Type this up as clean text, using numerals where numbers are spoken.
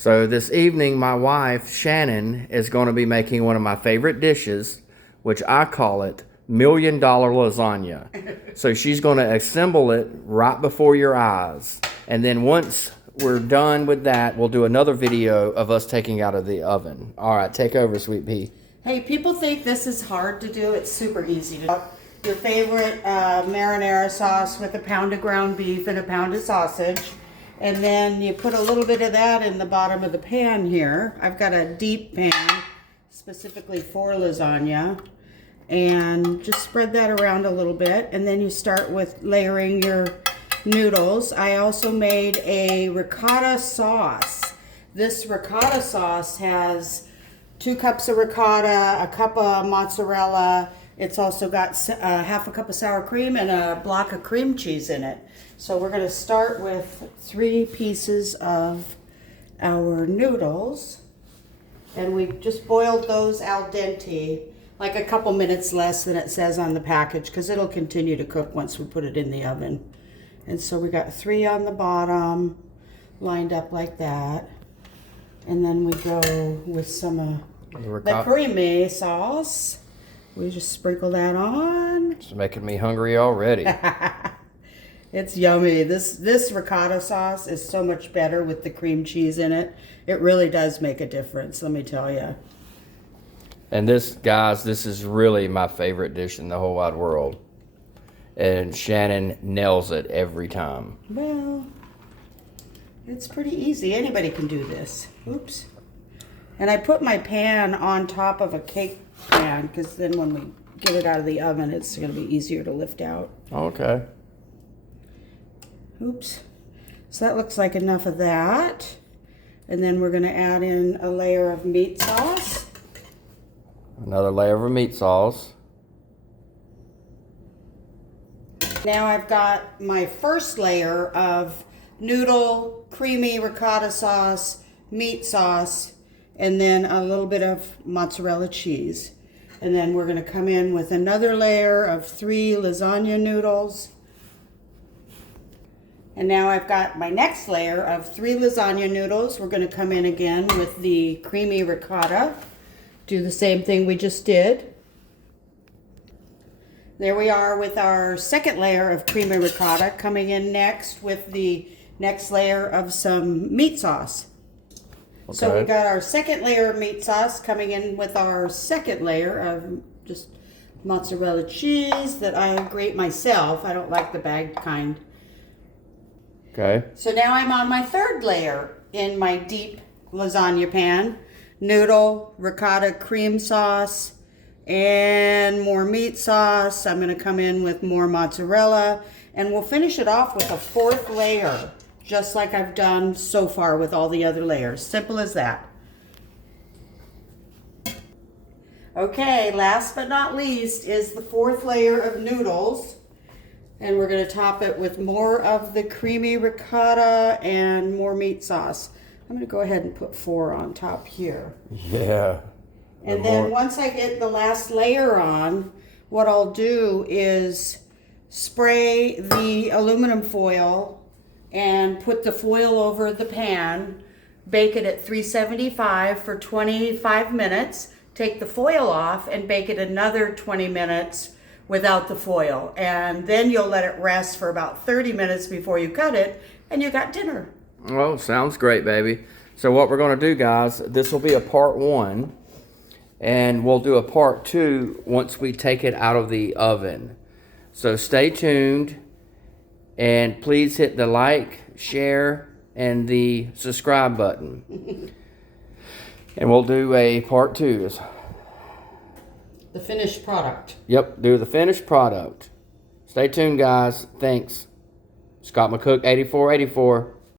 So this evening, my wife, Shannon, is going to be making one of my favorite dishes, which I call it $1 million lasagna. So she's going to assemble it right before your eyes. And then once we're done with that, we'll do another video of us taking out of the oven. All right, take over, Sweet Pea. Hey, people think this is hard to do. It's super easy to do. Your favorite marinara sauce with a pound of ground beef and a pound of sausage. And then you put a little bit of that in the bottom of the pan here. I've got a deep pan specifically for lasagna. And just spread that around a little bit. And then you start with layering your noodles. I also made a ricotta sauce. This ricotta sauce has 2 cups of ricotta, a cup of mozzarella. It's also got half a cup of sour cream and a block of cream cheese in it. So we're going to start with 3 pieces of our noodles. And we just boiled those al dente, like a couple minutes less than it says on the package, because it'll continue to cook once we put it in the oven. And so we got 3 on the bottom, lined up like that. And then we go with some of the creamy sauce. We just sprinkle that on. It's making me hungry already. It's yummy. This ricotta sauce is so much better with the cream cheese in it. It really does make a difference, let me tell you. And this, guys, this is really my favorite dish in the whole wide world. And Shannon nails it every time. Well, it's pretty easy. Anybody can do this. Oops. And I put my pan on top of a cake pan because then when we get it out of the oven, it's going to be easier to lift out. Okay. Oops. So that looks like enough of that. And then we're going to add in a layer of meat sauce. Another layer of meat sauce. Now I've got my first layer of noodle, creamy ricotta sauce, meat sauce, and then a little bit of mozzarella cheese. And then we're going to come in with another layer of 3 lasagna noodles. And now I've got my next layer of 3 lasagna noodles. We're going to come in again with the creamy ricotta. Do the same thing we just did. There we are with our second layer of creamy ricotta, coming in next with the next layer of some meat sauce. Okay. So we got our second layer of meat sauce coming in with our second layer of just mozzarella cheese that I grate myself. I don't like the bagged kind. Okay. So now I'm on my third layer in my deep lasagna pan. Noodle, ricotta cream sauce, and more meat sauce. I'm going to come in with more mozzarella, and we'll finish it off with a 4th layer, just like I've done so far with all the other layers. Simple as that. Okay, last but not least is the 4th layer of noodles, and we're going to top it with more of the creamy ricotta and more meat sauce. I'm going to go ahead and put 4 on top here. Yeah. And then once I get the last layer on, what I'll do is spray the aluminum foil and put the foil over the pan, bake it at 375 for 25 minutes, take the foil off and bake it another 20 minutes without the foil. And then you'll let it rest for about 30 minutes before you cut it, and you got dinner. Well, sounds great, baby. So what we're going to do, guys, this will be a part 1. And we'll do a part 2 once we take it out of the oven. So stay tuned. And please hit the like, share, and the subscribe button. And we'll do a part 2. The finished product. Yep, do the finished product. Stay tuned, guys. Thanks. Scott McCook, 8484.